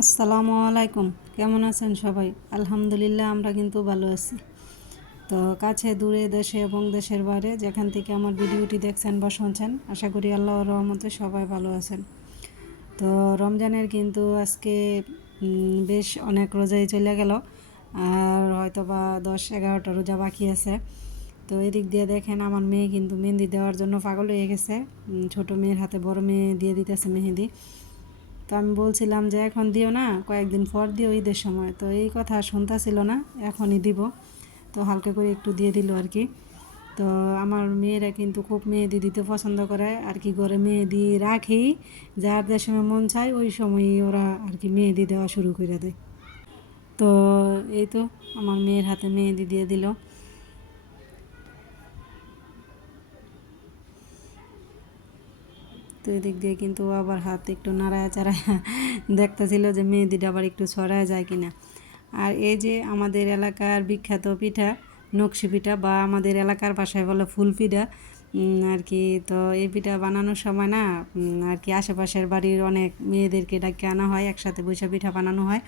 আসসালামু আলাইকুম। কেমন আছেন সবাই? আলহামদুলিল্লাহ আমরা কিন্তু ভালো আছি। তো কাছে দূরে দেশে এবং দেশের বাইরে যেখান থেকে আমার ভিডিওটি দেখছেন বা শুনছেন, আশা করি আল্লাহর রহমতে সবাই ভালো আছেন। তো রমজানের কিন্তু আজকে বেশ অনেক রোজাই চলে গেল, আর হয়তো বা 10-11টা রোজা বাকি আছে। তো এদিক দিয়ে দেখেন আমার মেয়ে কিন্তু মেহেন্দি দেওয়ার জন্য পাগল হয়ে গেছে। ছোট মেয়ের হাতে বড় মেয়ে দিয়ে দিতেছে মেহেন্দি। তো আমি বলছিলাম যে এখন দিও না, কয়েকদিন পর দিও ঈদের সময়। তো এই কথা শুনতেছিল না, এখনই দিব। তো হালকা করে একটু দিয়ে দিল আর কি। তো আমার মেয়েরা কিন্তু খুব মেহেদি দিতে পছন্দ করে আর কি, ঘরে মেহেদি রাখেই, যার যে সময় মন চায় ওই সময়ই ওরা আর কি মেহেদি দেওয়া শুরু করে দেয়। তো এই তো আমার মেয়ের হাতে মেহেদি দিয়ে দিল। তো এদিক দিয়ে কিন্তু আবার হাত একটু নাড়ায় চাড়ায় দেখতেছিল যে মেহেদিটা আবার একটু ছড়ায় যায় কিনা। আর এই যে আমাদের এলাকার বিখ্যাত পিঠা নকশি পিঠা, বা আমাদের এলাকার ভাষায় বলে ফুল পিঠা আর কি। তো এই পিঠা বানানোর সময় না আর কি আশেপাশের বাড়ির অনেক মেয়েদেরকে ডাকে আনা হয়, একসাথে বৈশা পিঠা বানানো হয়।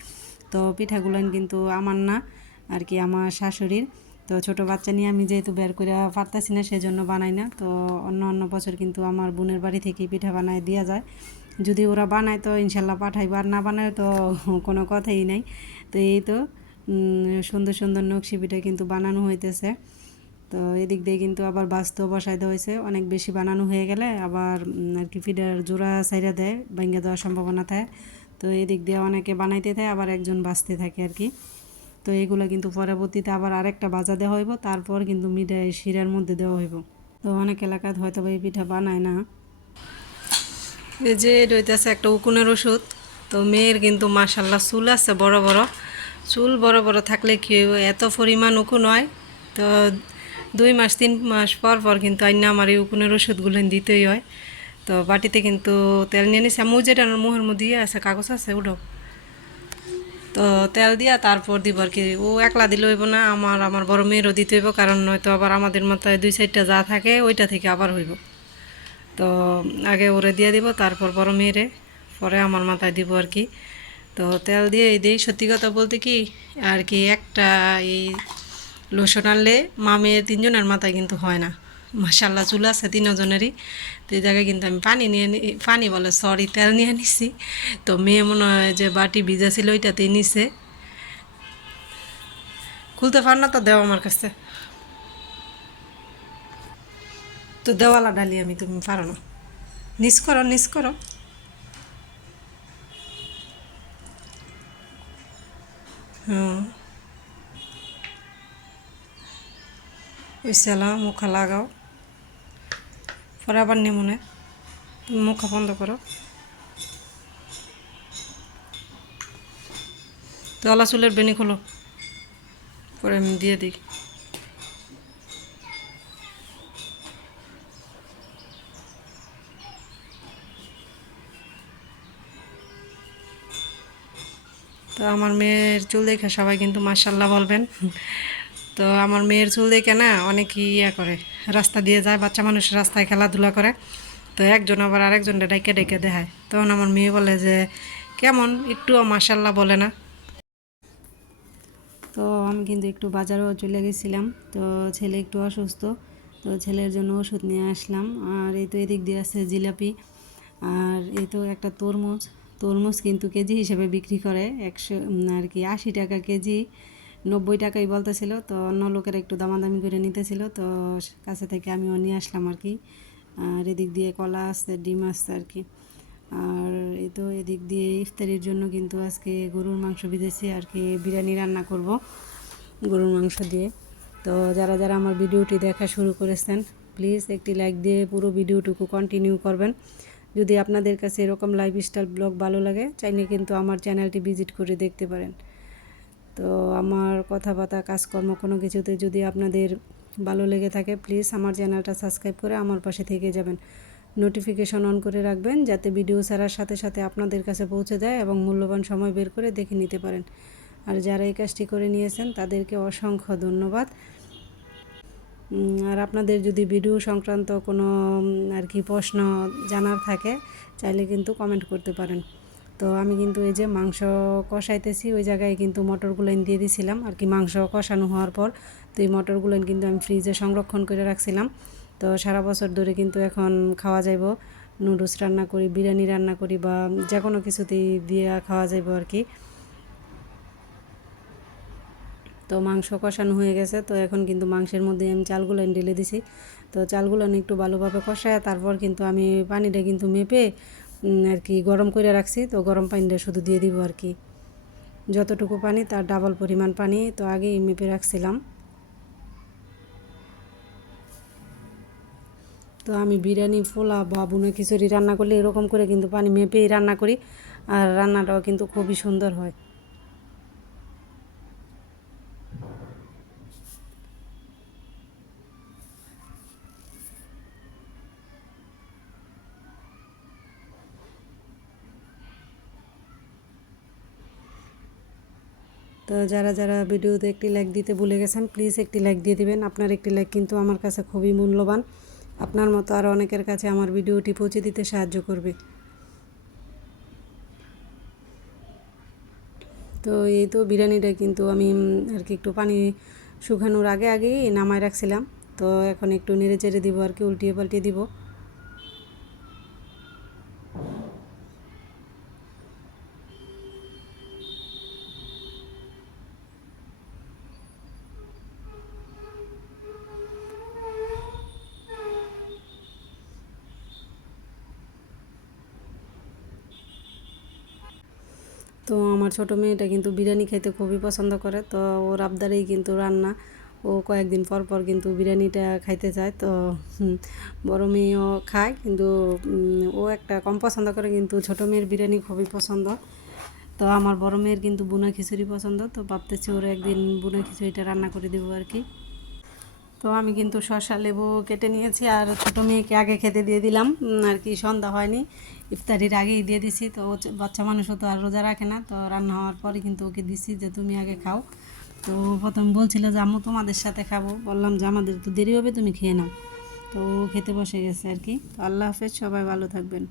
তো পিঠাগুলো কিন্তু আমার না আর কি, আমার শাশুড়ির। তো ছোটো বাচ্চা নিয়ে আমি যেহেতু বের করে পারতাছি না, সেজন্য বানাই না। তো অন্য অন্য বছর কিন্তু আমার বোনের বাড়ি থেকেই পিঠা বানায় দেওয়া যায়। যদি ওরা বানায় তো ইনশাল্লাহ পাঠাইব, আর না বানায় তো কোনো কথাই নাই। তো এই তো সুন্দর সুন্দর নকশি পিঠা কিন্তু বানানো হইতেছে। তো এদিক দিয়ে কিন্তু আবার বাস্তব বসাই দেওয়া হয়েছে, অনেক বেশি বানানো হয়ে গেলে আবার আর কি ফিডার জোড়া সাইডা দেয়, ভেঙে দেওয়ার সম্ভাবনা থাকে। তো এদিক দিয়ে অনেকে বানাইতে থাকে, আবার একজন বাঁচতে থাকে আর কি। তো এগুলো কিন্তু পরবর্তীতে আবার আরেকটা বাজা দেওয়া হইব, তারপর কিন্তু মিঠাই শিরার মধ্যে দেওয়া হইব। তো অনেক এলাকায় হয়তো এই পিঠা বানায় না। এই যে এটা হইতেছে একটা উকুনের ওষুধ। তো মেয়ের কিন্তু মাশাল্লাহ চুল আছে বড় বড়। চুল বড় বড় থাকলে কি হইব, এত পরিমাণ উকুন হয়। তো 2 মাস 3 মাস পর পর কিন্তু আইনা আমার এই উকুনের ওষুধগুলো দিতেই হয়। তো বাটিতে কিন্তু তেল নিয়ে নিছি, আমি যেটা মুহের মধ্যে আছে কাগজ আছে উঠো। তো তেল দিয়া তারপর দিব আর কি। ও একলা দিলে হইব না, আমার আমার বড় মেয়েরও দিতে হইব, কারণ নয়তো আবার আমাদের মাথায় 2-4টা যা থাকে ওইটা থেকে আবার হইব। তো আগে ওরে দিয়ে দিব, তারপর বড় মেয়েরে, পরে আমার মাথায় দিব আর কি। তো তেল দিয়ে দিই। সত্যি কথা বলতে কি আর কি, একটা এই লোশন আনলে মেয়ের 3জনের মাথায় কিন্তু হয় না। মাশাল্লাহ চুল আছে 3জনেরই। তো এই জায়গায় কিন্তু আমি পানি বলে সরি তেল নিয়ে নিছি। তো মেয়ে মনে হয় যে বাটি ভিজা ছিল ওইটাতেই নিছে। খুলতে পার না তো দেও আমার কাছে। তো দেওয়ালা ডালি আমি, তুমি পারো না। নিস করো নিস করো। হুম, ওই সেলা মুখা লাগাও, পরে আবার নিমুনে। তুমি মুখা বন্ধ করো। তলা চুলের বেনি খোলো, পরে আমি দিয়ে দিই। তো আমার মেয়ের চুল দেখে সবাই কিন্তু মার্শাল্লাহ বলবেন। তো আমার মেয়ের চুল দেখে না অনেকেই ইয়া করে, রাস্তা দিয়ে যায়, বাচ্চা মানুষ রাস্তায় খেলাধুলা করে। তো একজন আবার আরেকজনটা ডেকে ডেকে দেখায়, তখন আমার মেয়ে বলে যে কেমন, একটুও মার্শাল্লাহ বলে না। তো আমি কিন্তু একটু বাজারেও চলে গেছিলাম। তো ছেলে একটু অসুস্থ, তো ছেলের জন্য ওষুধ নিয়ে আসলাম। আর এই তো এদিক দিয়ে আছে জিলাপি, আর এই তো একটা তরমুজ। তরমুজ কিন্তু কেজি হিসেবে বিক্রি করে 100 আর কি 80 টাকা কেজি, 90 টাকাই বলতেছিল। তো অন্য লোকেরা একটু দামাদামি করে নিতেছিল, তো কাছে থেকে আমিও নিয়ে আসলাম আর কি। আর এদিক দিয়ে কলা আছে, ডিম আছে আর কি। আর এই তো এদিক দিয়ে ইফতারির জন্য কিন্তু আজকে গরুর মাংস ভিজেছি আর কি, বিরিয়ানি রান্না করব গরুর মাংস দিয়ে। তো যারা যারা আমার ভিডিওটি দেখা শুরু করেছেন, প্লিজ একটি লাইক দিয়ে পুরো ভিডিওটুকু কন্টিনিউ করবেন। যদি আপনাদের কাছে এরকম লাইফস্টাইল ব্লগ ভালো লাগে, চাইলে কিন্তু আমার চ্যানেলটি ভিজিট করে দেখতে পারেন। তো আমার কথাবার্তা কাজকর্ম কোনো কিছুতে যদি আপনাদের ভালো লেগে থাকে, প্লিজ আমার চ্যানেলটা সাবস্ক্রাইব করে আমার পাশে থেকে যাবেন। নোটিফিকেশন অন করে রাখবেন, যাতে ভিডিও ছাড়ার সাথে সাথে আপনাদের কাছে পৌঁছে যায় এবং মূল্যবান সময় বের করে দেখে নিতে পারেন। আর যারা এই কাজটি করে নিয়েছেন তাদেরকে অসংখ্য ধন্যবাদ। আর আপনাদের যদি ভিডিও সংক্রান্ত কোনো আর কি প্রশ্ন জানার থাকে, চাইলে কিন্তু কমেন্ট করতে পারেন। তো আমি কিন্তু এই যে মাংস কষাইতেছি ওই জায়গায় কিন্তু মটরগুলো দিয়ে দিয়েছিলাম আর কি, মাংস কষানো হওয়ার পর। তো এই মটরগুলো কিন্তু আমি ফ্রিজে সংরক্ষণ করে রাখছিলাম। তো সারা বছর ধরে কিন্তু এখন খাওয়া যাইব। নুডলস রান্না করি, বিরিয়ানি রান্না করি বা যে কোনো কিছুতেই দিয়ে খাওয়া যাইব আর কি। তো মাংস কষানো হয়ে গেছে, তো এখন কিন্তু মাংসের মধ্যে আমি চালগুলো ঢেলে দিছি। তো চালগুলো একটু ভালোভাবে কষায় তারপর কিন্তু আমি পানিটা কিন্তু মেপে আর কি গরম করে রাখছি। তো গরম পানিটা শুধু দিয়ে দিব আর কি, যতটুকু পানি তার ডাবল পরিমাণ পানি তো আগেই মেপে রাখছিলাম। তো আমি বিরিয়ানি, পোলাও বা বুনা খিচুড়ি রান্না করলে এরকম করে কিন্তু পানি মেপেই রান্না করি, আর রান্নাটাও কিন্তু খুবই সুন্দর হয়। তো যারা যারা ভিডিওতে একটি লাইক দিতে ভুলে গেছেন প্লিজ একটি লাইক দিয়ে দিবেন। আপনার একটি লাইক কিন্তু আমার কাছে খুবই মূল্যবান। আপনার মতো আরও অনেকের কাছে আমার ভিডিওটি পৌঁছে দিতে সাহায্য করবে। তো এই তো বিরিয়ানিটা কিন্তু আমি আর কি একটু পানি শুকানোর আগেই নামায় রাখছিলাম। তো এখন একটু নেড়ে চেড়ে দিব আর কি, উল্টিয়ে পাল্টিয়ে দিব। তো আমার ছোটো মেয়েটা কিন্তু বিরিয়ানি খেতে খুবই পছন্দ করে, তো ওর আবদারেই কিন্তু রান্না। ও কয়েকদিন পর পর কিন্তু বিরিয়ানিটা খাইতে চায়। তো বড় মেয়েও খায় কিন্তু ও একটা কম পছন্দ করে, কিন্তু ছোটো মেয়ের বিরিয়ানি খুবই পছন্দ। তো আমার বড় মেয়ের কিন্তু বুনা খিচুড়ি পছন্দ, তো ভাবতেছি ওর একদিন বুনা খিচুড়িটা রান্না করে দেবো আর কি। তো আমি কিন্তু শসা লেবু কেটে নিয়েছি আর ছোটো মেয়েকে আগে খেতে দিয়ে দিলাম আর কি, সন্ধ্যা হয়নি, ইফতারির আগেই দিয়ে দিছি। তো বাচ্চা মানুষও তো আর রোজা রাখে না, তো রান্না হওয়ার পরে কিন্তু ওকে দিছি যে তুমি আগে খাও। তো প্রথম বলছিল যে আম্মু তোমাদের সাথে খাবো, বললাম যে আমাদের তো দেরি হবে, তুমি খেয়ে নাও। তো ও খেতে বসে গেছে আর কি। তো আল্লাহ হাফেজ, সবাই ভালো থাকবেন।